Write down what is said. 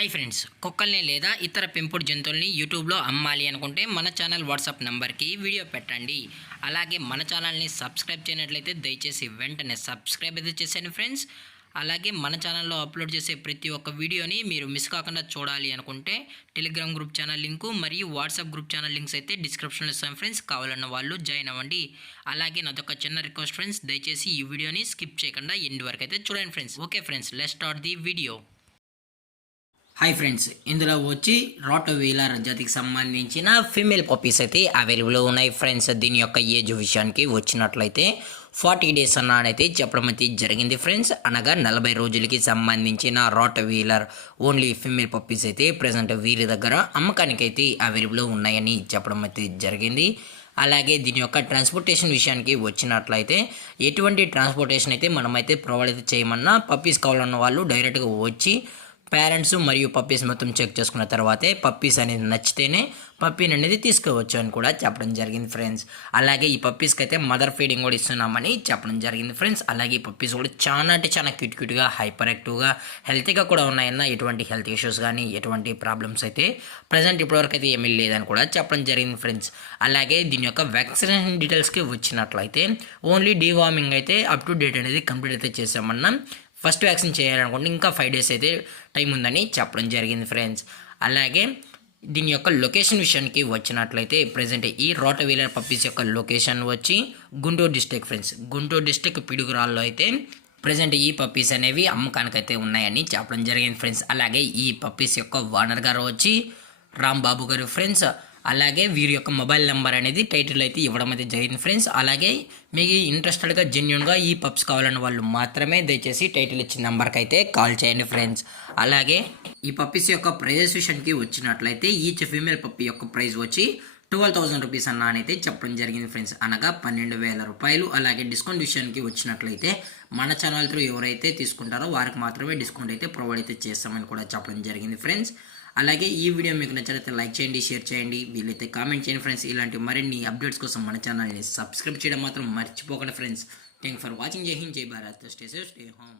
Hi friends, కుక్కల్ని లేదా ఇతర పెంపుడు జంతువుల్ని యూట్యూబ్లో అమ్మాలి అనుకుంటే మన ఛానల్ వాట్సాప్ నెంబర్కి వీడియో పెట్టండి. అలాగే మన ఛానల్ని సబ్స్క్రైబ్ చేయనట్లయితే దయచేసి వెంటనే సబ్స్క్రైబ్ అయితే చేసేయండి ఫ్రెండ్స్. అలాగే మన ఛానల్లో అప్లోడ్ చేసే ప్రతి ఒక్క వీడియోని మీరు మిస్ కాకుండా చూడాలి అనుకుంటే టెలిగ్రామ్ గ్రూప్ ఛానల్ లింకు మరియు వాట్సాప్ గ్రూప్ ఛానల్ లింక్స్ అయితే డిస్క్రిప్షన్లో ఇస్తాం ఫ్రెండ్స్. కావాలన్న వాళ్ళు జాయిన్ అవ్వండి. అలాగే నాదొక చిన్న రిక్వెస్ట్ ఫ్రెండ్స్, దయచేసి ఈ వీడియోని స్కిప్ చేయకుండా ఎండ్ వరకు అయితే చూడండి friends. Okay friends, let's start the video. Hi friends, ఇందులో వచ్చి రోటోవీలర్ జాతికి సంబంధించిన ఫీమేల్ పప్పీస్ అయితే అవైలబుల్ ఉన్నాయి ఫ్రెండ్స్. దీని యొక్క ఏజ్ విషయానికి వచ్చినట్లయితే 40 days అన్నాడైతే చెప్పడం అయితే జరిగింది ఫ్రెండ్స్. అనగా 40 రోజులకి సంబంధించిన రోటోవీలర్ ఓన్లీ ఫీమేల్ పప్పీస్ అయితే ప్రజెంట్ వీరి దగ్గర అమ్మకానికి అయితే అవైలబుల్ ఉన్నాయని చెప్పడం అయితే జరిగింది. అలాగే దీని యొక్క ట్రాన్స్పోర్టేషన్ విషయానికి వచ్చినట్లయితే ఎటువంటి ట్రాన్స్పోర్టేషన్ అయితే మనమైతే ప్రొవైడ్ అయితే చేయమన్నా పప్పీస్ కావాలన్న వాళ్ళు డైరెక్ట్గా వచ్చి పేరెంట్స్ మరియు పప్పీస్ మొత్తం చెక్ చేసుకున్న తర్వాతే పప్పీస్ అనేది నచ్చితేనే పప్పీని అనేది తీసుకోవచ్చు అని కూడా చెప్పడం జరిగింది ఫ్రెండ్స్. అలాగే ఈ పప్పీస్కి అయితే మదర్ ఫీడింగ్ కూడా ఇస్తున్నామని చెప్పడం జరిగింది ఫ్రెండ్స్. అలాగే ఈ పప్పీస్ కూడా చాలా అంటే చాలా క్యూట్గా హైపర్ యాక్టివ్గా హెల్తీగా కూడా ఉన్నాయన్న ఎటువంటి హెల్త్ ఇష్యూస్ కానీ ఎటువంటి ప్రాబ్లమ్స్ అయితే ప్రజెంట్ ఇప్పటివరకు అయితే ఏమీ లేదని కూడా చెప్పడం జరిగింది ఫ్రెండ్స్. అలాగే దీని యొక్క వ్యాక్సినేషన్ డీటెయిల్స్కి వచ్చినట్లయితే ఓన్లీ డీవార్మింగ్ అయితే అప్ టు డేట్ అనేది కంప్లీట్ అయితే చేసామన్నా. ఫస్ట్ వ్యాక్సిన్ చేయాలనుకుంటే ఇంకా 5 days అయితే టైం ఉందని చెప్పడం జరిగింది ఫ్రెండ్స్. అలాగే దీని యొక్క లొకేషన్ విషయానికి వచ్చినట్లయితే ప్రజెంట్ ఈ రోటోవీలర్ పప్పీస్ యొక్క లొకేషన్ వచ్చి Guntur district friends. Guntur district పిడుగురాల్లో అయితే ప్రజెంట్ ఈ పప్పీస్ అనేవి అమ్మకానికైతే ఉన్నాయని చెప్పడం జరిగింది ఫ్రెండ్స్. అలాగే ఈ పప్పీస్ యొక్క ఓనర్ గారు వచ్చి రాంబాబు గారు ఫ్రెండ్స్. అలాగే వీరి యొక్క మొబైల్ నెంబర్ అనేది టైటిల్ అయితే ఇవ్వడం అయితే జరిగింది ఫ్రెండ్స్. అలాగే మీకు ఇంట్రెస్టెడ్గా జెన్యున్గా ఈ పప్స్ కావాలన్న వాళ్ళు మాత్రమే దయచేసి టైటిల్ ఇచ్చిన నెంబర్కి అయితే కాల్ చేయండి ఫ్రెండ్స్. అలాగే ఈ పప్పీస్ యొక్క ప్రైజెస్ విషయానికి వచ్చినట్లయితే ఈచ్ ఫీమేల్ పప్పీ యొక్క ప్రైస్ వచ్చి 12,000 రూపీస్ అన్న అయితే చెప్పడం జరిగింది ఫ్రెండ్స్. అనగా 12,000 రూపాయలు. అలాగే డిస్కౌంట్ విషయానికి వచ్చినట్లయితే మన ఛానల్ త్రూ ఎవరైతే తీసుకుంటారో వారికి మాత్రమే డిస్కౌంట్ అయితే ప్రొవైడ్ అయితే చేస్తామని కూడా చెప్పడం జరిగింది ఫ్రెండ్స్. అలాగే ఈ వీడియో మీకు నచ్చినట్లయితే లైక్ చేయండి, షేర్ చేయండి, వీలైతే కామెంట్ చేయండి ఫ్రెండ్స్. ఇలాంటి మరిన్ని అప్డేట్స్ కోసం మన ఛానల్ని సబ్స్క్రైబ్ చేయడం మాత్రం మర్చిపోకండి ఫ్రెండ్స్. Thank for watching. జై హింద్, జై Bharat, stay safe, stay home.